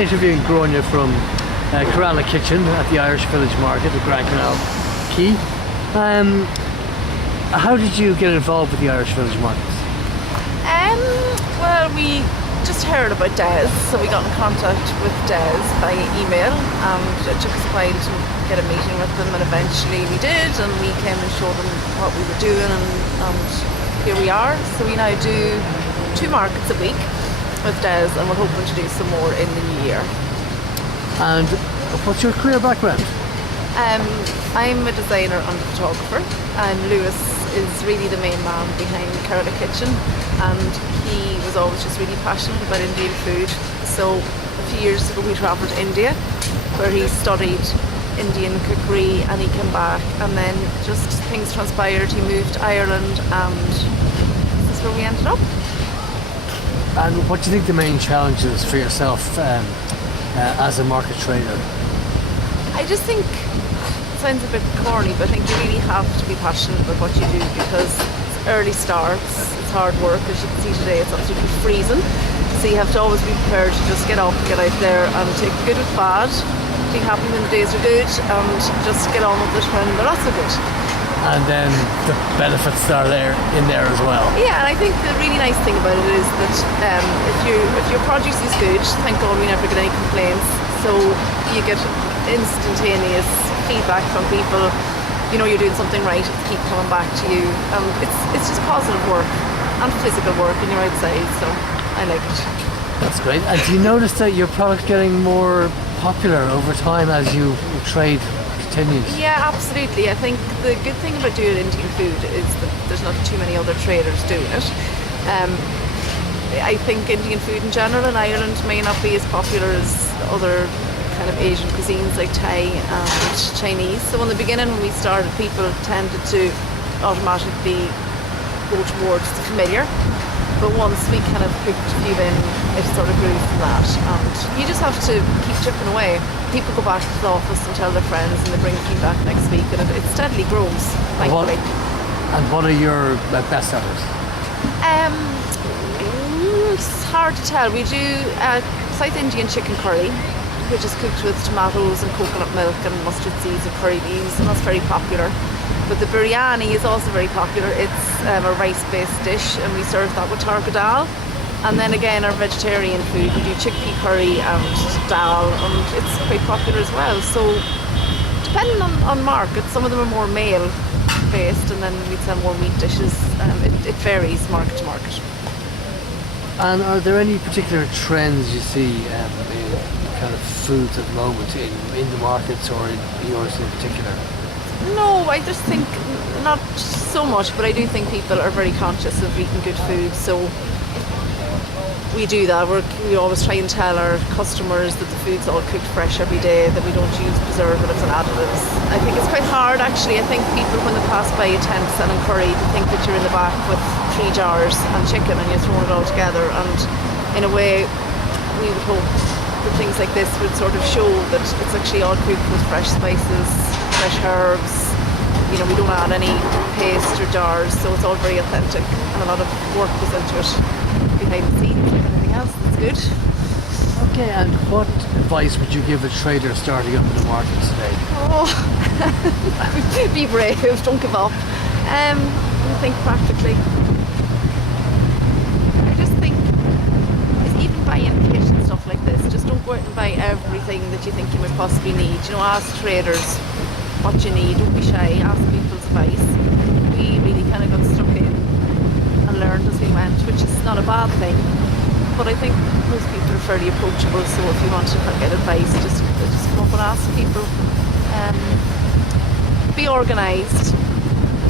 interviewing Gráinne from Corrala Kitchen at the Irish Village Market at Grand Canal Quay. How did you get involved with the Irish Village Markets? Well, we just heard about Des, so we got in contact with Des by email, and it took us a while to get a meeting with them, and eventually we did, and we came and showed them what we were doing, and here we are. So we now do 2 markets a week with Des, and we're hoping to do some more in the new year. And what's your career background? I'm a designer and a photographer, and Lewis is really the main man behind Corrala Kitchen, and he was always just really passionate about Indian food. So a few years ago we travelled to India, where he studied Indian cookery, and he came back, and then just things transpired. He moved to Ireland, and this is where we ended up. And what do you think the main challenges for yourself as a market trader? I just think, it sounds a bit corny, but I think you really have to be passionate about what you do, because it's early starts, it's hard work. As you can see today, it's absolutely freezing. So you have to always be prepared to just get up, get out there, and take the good with bad. Be happy when the days are good, and just get on with it when they're not so good. And then the benefits are in there as well. Yeah, and I think the really nice thing about it is that if your produce is good, thank God we never get any complaints. So you get instantaneous feedback from people. You know you're doing something right, it's keep coming back to you. It's just positive work and physical work, and you're outside, so I like it. That's great. And do you notice that your product's getting more popular over time as your trade continues? Yeah, absolutely. I think the good thing about doing Indian food is that there's not too many other traders doing it. I think Indian food in general in Ireland may not be as popular as other kind of Asian cuisines like Thai and Chinese. So in the beginning when we started, people tended to automatically go towards the familiar. But once we kind of hooked a few in, it sort of grew from that. And you just have to keep chipping away. People go back to the office and tell their friends, and they bring feedback next week, and it steadily grows, thankfully. And what are your best sellers? It's hard to tell. We do South Indian chicken curry, which is cooked with tomatoes and coconut milk and mustard seeds and curry leaves, and that's very popular. But the biryani is also very popular. It's a rice-based dish, and we serve that with tarka dal. And then again, our vegetarian food, we do chickpea curry and dal, and it's quite popular as well. So depending on market, some of them are more male-based, and then we'd sell more meat dishes. It varies market to market. And are there any particular trends you see in kind of foods at the moment in the markets, or in yours in particular? No, I just think not so much, but I do think people are very conscious of eating good food, so we do that. We always try and tell our customers that the food's all cooked fresh every day, that we don't use preservatives and additives. I think it's quite hard actually. I think people when they pass by a tent selling curry, they think that you're in the back with 3 jars and chicken and you're throwing it all together, and in a way we would hope that things like this would sort of show that it's actually all cooked with fresh spices, fresh herbs. You know, we don't add any paste or jars, so it's all very authentic, and a lot of work goes into it behind the scenes like anything else. That's good. Okay, and what advice would you give a trader starting up in the market today? Oh, be brave, don't give up. Think practically. I just think even buying kit and stuff like this, just don't go out and buy everything that you think you might possibly need. You know, ask traders what you need, don't be shy, ask people's advice. We really kind of got stuck in and learned as we went, which is not a bad thing, but I think most people are fairly approachable, so if you want to get advice, just come up and ask people. Be organised.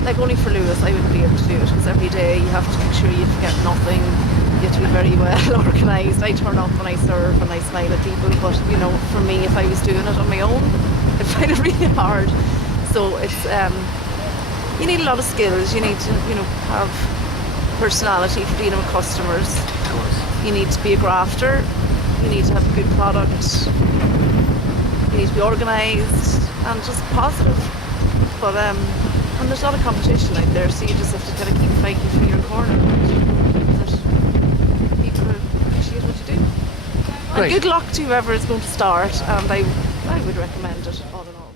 Like only for Lewis I wouldn't be able to do it, because every day you have to make sure you forget nothing. You have to be very well organised. I turn up and I serve and I smile at people, but you know, for me, if I was doing it on my own, I'd find it really hard. So it's you need a lot of skills. You need to, you know, have personality for dealing with customers. Of course. You need to be a grafter. You need to have a good product. You need to be organised and just positive. But and there's a lot of competition out there, so you just have to kind of keep fighting for your corner. People appreciate what you do. Great. Good luck to whoever is going to start, and I would recommend it all in all.